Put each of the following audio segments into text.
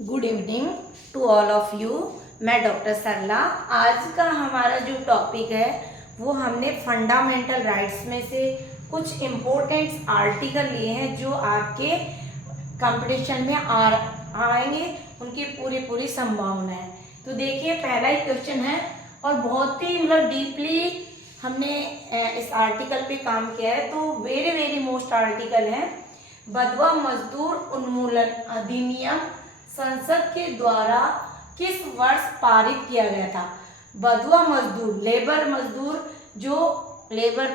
Good evening to all of you. मैं doctor Sarla. आज का हमारा जो टॉपिक है वो हमने फंडामेंटल राइट्स में से कुछ इम्पोर्टेंट आर्टिकल लिए हैं जो आपके कंपटीशन में आएंगे, उनकी पूरी संभावना है। तो देखिए, पहला ही क्वेश्चन है और बहुत ही डीपली हमने इस आर्टिकल पे काम किया है। तो वेरी मोस्ट आर्टिकल है, बंधुआ मजदूर उन्मूलन अधिनियम संसद के द्वारा किस वर्ष पारित किया गया था। बंधुआ मजदूर, लेबर मजदूर, जो लेबर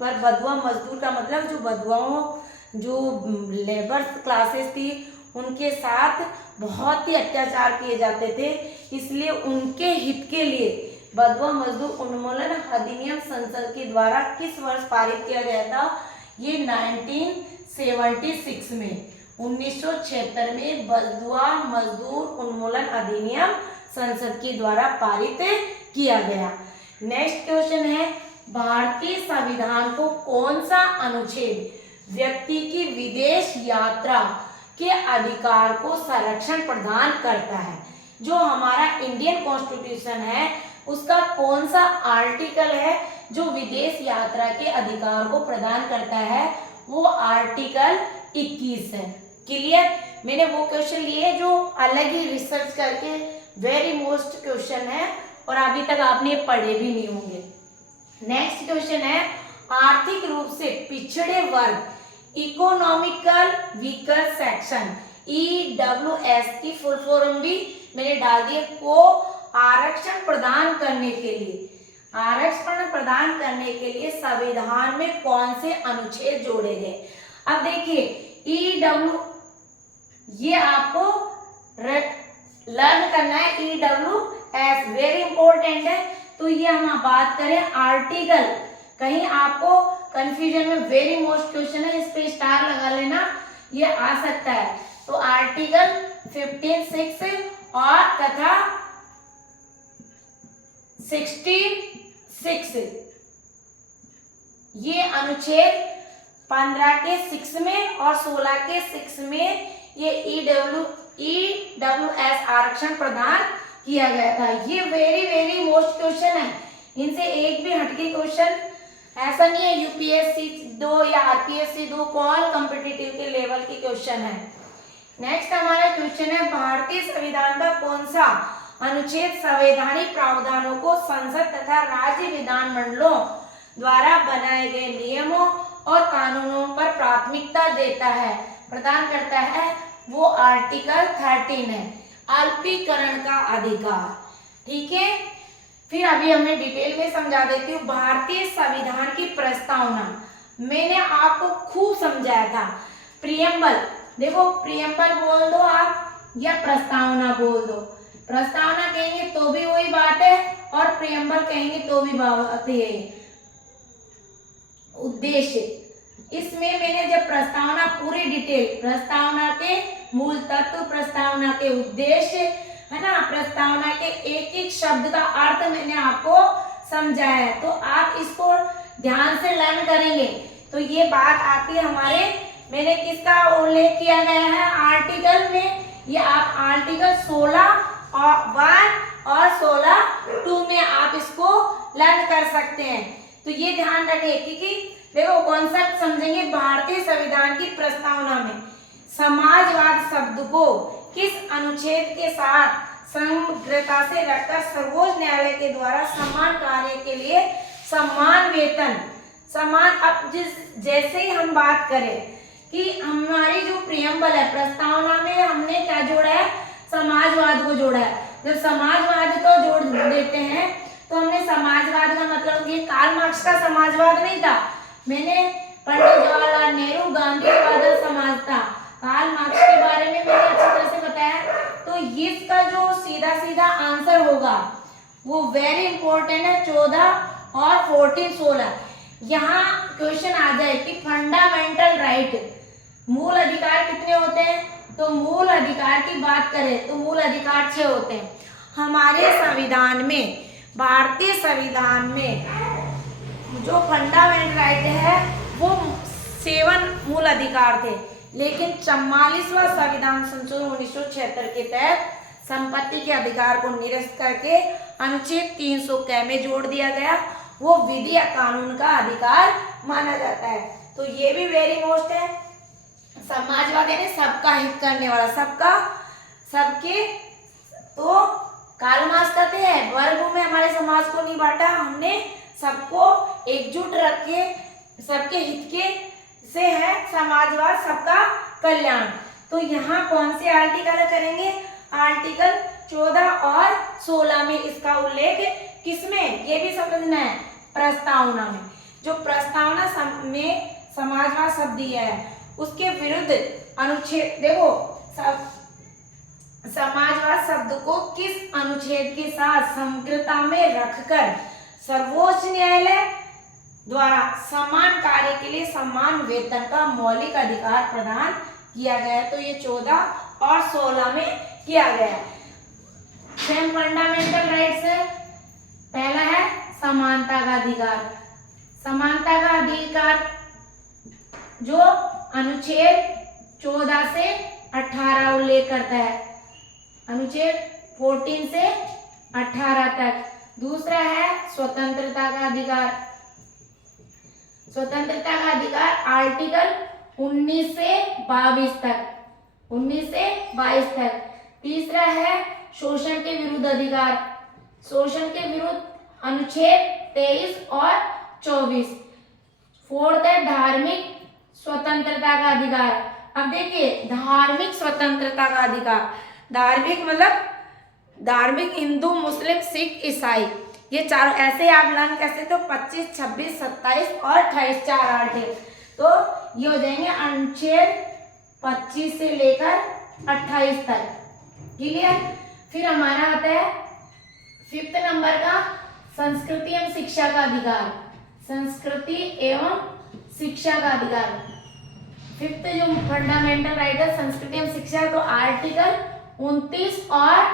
पर बंधुआ मजदूर का मतलब जो बंधुआओं, जो लेबर क्लासेस थी, उनके साथ बहुत ही अत्याचार किए जाते थे, इसलिए उनके हित के लिए बंधुआ मजदूर उन्मूलन अधिनियम संसद के द्वारा किस वर्ष पारित किया गया था। ये 1976 में 1976 में बंधुआ मजदूर उन्मूलन अधिनियम संसद के द्वारा पारित किया गया। नेक्स्ट क्वेश्चन है, भारतीय संविधान को कौन सा अनुच्छेद व्यक्ति की विदेश यात्रा के अधिकार को संरक्षण प्रदान करता है। जो हमारा इंडियन कॉन्स्टिट्यूशन है उसका कौन सा आर्टिकल है जो विदेश यात्रा के अधिकार को प्रदान करता है, वो आर्टिकल 21 है। क्लियर। मैंने वो क्वेश्चन लिए जो अलग ही रिसर्च करके वेरी मोस्ट क्वेश्चन है और अभी तक आपने पढ़े भी नहीं होंगे। नेक्स्ट क्वेश्चन है, आर्थिक रूप से पिछड़े वर्ग इकोनॉमिकल वीकर सेक्शन EWS की फुल फॉर्म भी मैंने डाल दिए, को आरक्षण प्रदान करने के लिए, आरक्षण प्रदान करने के लिए संविधान में कौन से अनुच्छेद जोड़े गए। अब देखिए, EW ये आपको लर्न करना है, EWS वेरी इंपॉर्टेंट है। तो ये हम बात करें आर्टिकल, कहीं आपको कंफ्यूजन में वेरी मोस्ट क्वेश्चन है, इस पे स्टार लगा लेना, ये आ सकता है। तो आर्टिकल 15(6) और तथा 16(6) ये अनुच्छेद 15 के 6 में और 16 के 6 में ये EWS आरक्षण प्रदान किया गया था। ये वेरी मोस्ट क्वेश्चन है, इनसे एक भी हटके क्वेश्चन ऐसा नहीं है। UPSC 2 या RPSC 2 कॉल कॉम्पिटिटिव के लेवल के क्वेश्चन है। नेक्स्ट हमारा क्वेश्चन है, भारतीय संविधान का कौन सा अनुच्छेद संवैधानिक प्रावधानों को संसद तथा राज्य विधानमंडलों द्वारा बनाए गए नियमों और कानूनों पर प्राथमिकता देता है, प्रदान करता है। वो आर्टिकल 13 है, अल्पीकरण का अधिकार। ठीक है, फिर अभी हमने डिटेल में समझा देती हूँ। भारतीय संविधान की प्रस्तावना मैंने आपको खूब समझाया था। प्रियम्बल, देखो प्रियम्बल बोल दो आप या प्रस्तावना बोल दो। प्रस्तावना कहेंगे तो भी वही बात है और प्रियम्बल कहेंगे तो भी बात है। उद्देश्य, इसमें मैंने जब प्रस्तावना पूरी डिटेल, प्रस्तावना के मूल तत्व, प्रस्तावना के उद्देश्य है ना, प्रस्तावना के एक शब्द का अर्थ मैंने आपको समझाया है, तो आप इसको ध्यान से लर्न करेंगे। तो ये बात आती है हमारे, मैंने किसका उल्लेख किया गया है आर्टिकल में, ये आप आर्टिकल 16(1) और 16(2) में आप इसको लर्न कर सकते हैं। तो ये ध्यान रखिए, क्योंकि देखो कॉन्सेप्ट समझेंगे। भारतीय संविधान की प्रस्तावना में समाजवाद शब्द को किस अनुच्छेद के साथ समग्रता से रखकर सर्वोच्च न्यायालय के द्वारा समान कार्य के लिए समान वेतन, समान, अब जैसे ही हम बात करें कि हमारी जो प्रियम्बल है, प्रस्तावना में हमने क्या जोड़ा है, समाजवाद को जोड़ा है। जब समाजवाद को जोड़ देते हैं तो हमने समाजवाद का मतलब ये कार्ल मार्क्स का समाजवाद नहीं था, मैंने पंडित जवाहरलाल नेहरू गांधीवादी समाज था, कार्ल मार्क्स के बारे में मैंने अच्छी तरह से बताया। तो इसका जो सीधा आंसर होगा वो वेरी इंपॉर्टेंट है, 14 और 14, 16। यहाँ क्वेश्चन आ जाए कि फंडामेंटल राइट, मूल अधिकार कितने होते हैं, तो मूल अधिकार की बात करें तो मूल अधिकार 6 होते हैं हमारे संविधान में। भारतीय संविधान में जो फंडामेंटल राइट है वो 7 मूल अधिकार थे। लेकिन 44वां संविधान संशोधन 1976 के तहत संपत्ति के अधिकार को निरस्त करके अनुच्छेद 300 में जोड़ दिया गया। वो विधि या कानून का अधिकार माना जाता है। तो ये भी वेरी मोस्ट है। समाजवाद यानी सबका हित करने वाला, सबके तो कार्ल मार्क्स कहते हैं वर्गों में हमारे समाज को नहीं बांटा, हमने सबको एकजुट रख के सबके हित के से है समाजवाद, सबका कल्याण। तो यहाँ कौन से आर्टिकल करेंगे? आर्टिकल 14 और 16 में इसका उल्लेख किसमें, ये भी समझना है, प्रस्तावना में। जो प्रस्तावना में समाजवाद शब्द दिया है उसके विरुद्ध अनुच्छेद, देखो समाजवाद शब्द को किस अनुच्छेद के साथ समग्रता में रखकर सर्वोच्च न्यायालय द्वारा समान कार्य के लिए समान वेतन का मौलिक अधिकार प्रदान किया गया है। तो ये 14 और 16 में किया गया। 6 फंडामेंटल राइट्स है। पहला है समानता का अधिकार। समानता का अधिकार जो अनुच्छेद 14 से 18 उल्लेख करता है, अनुच्छेद 14 से 18 तक। दूसरा है स्वतंत्रता का अधिकार। स्वतंत्रता का अधिकार आर्टिकल 19 से 22 तक, 19 से 22 तक। तीसरा है शोषण के विरुद्ध अधिकार। शोषण के विरुद्ध अनुच्छेद 23 और 24। फोर्थ है धार्मिक स्वतंत्रता का अधिकार। अब देखिए धार्मिक स्वतंत्रता का अधिकार, धार्मिक मतलब धार्मिक हिंदू, मुस्लिम, सिख, ईसाई, ये चारों ऐसे आप लर्न कर सकते हो। 25, 26, 27 और 28 4 आर्टिकल। तो ये हो जाएंगे अनुच्छेद 25 से लेकर 28 तक। क्लियर? फिर हमारा आता है 5th नंबर का संस्कृति एवं शिक्षा का अधिकार। संस्कृति एवं शिक्षा का अधिकार 5th जो फंडामेंटल राइट है संस्कृति एवं शिक्षा। तो आर्टिकल 29 और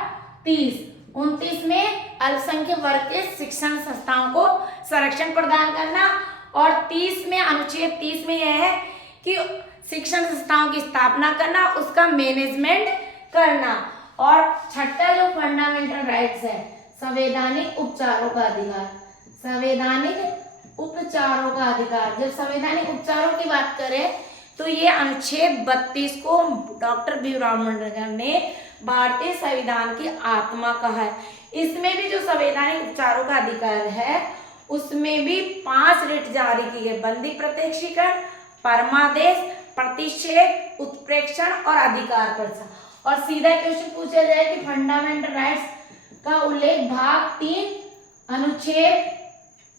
30। 29 में अल्पसंख्यक वर्ग के शिक्षण संस्थाओं को संरक्षण प्रदान करना, और 30 में अनुच्छेद 30 में यह है कि शिक्षण संस्थाओं की स्थापना करना, उसका मैनेजमेंट करना। और 6ठा जो फंडामेंटल राइट्स है संवैधानिक उपचारों का अधिकार। संवैधानिक उपचारों का अधिकार, जब संवैधानिक उपचारों की बात करें तो ये अनुच्छेद 32 को डॉक्टर भीमराव अम्बेडकर ने भारतीय संविधान की आत्मा कहा है। इसमें भी जो संवैधानिक उपचारों का अधिकार है उसमें भी 5 रिट जारी की गई: बंदी प्रत्यक्षीकरण, परमादेश, प्रतिषेध, उत्प्रेक्षण और अधिकार प्रसार। और सीधा क्वेश्चन पूछा जाए कि फंडामेंटल राइट्स का उल्लेख भाग 3 अनुच्छेद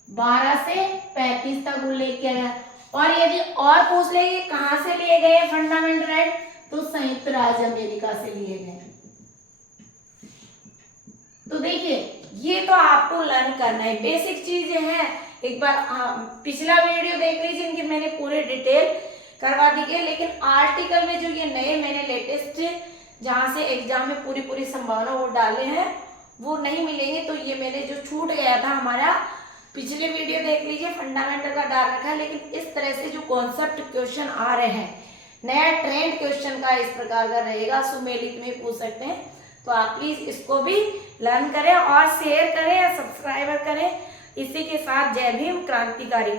12 से 35 तक उल्लेख किया गया। और यदि और पूछ ले कि कहां से लिए गए फंडामेंटल राइट, तो संयुक्त राज्य अमेरिका से लिए गए। तो देखिए ये तो आपको लर्न करना है, बेसिक चीजें हैं। एक बार पिछला वीडियो देख लीजिए, इनकी मैंने पूरे डिटेल करवा दी है। लेकिन आर्टिकल में जो ये नए मैंने लेटेस्ट जहां से एग्जाम में पूरी संभावना वो डाले हैं वो नहीं मिलेंगे। तो ये मैंने जो छूट गया था हमारा पिछले वीडियो देख लीजिए, फंडामेंटल का डाल रखा है। लेकिन इस तरह से जो कॉन्सेप्ट क्वेश्चन आ रहे हैं, नया ट्रेंड क्वेश्चन का इस प्रकार का रहेगा, सुमेलित में पूछ सकते हैं। तो आप प्लीज इसको भी लर्न करें और शेयर करें या सब्सक्राइबर करें। इसी के साथ जय भीम, क्रांतिकारी।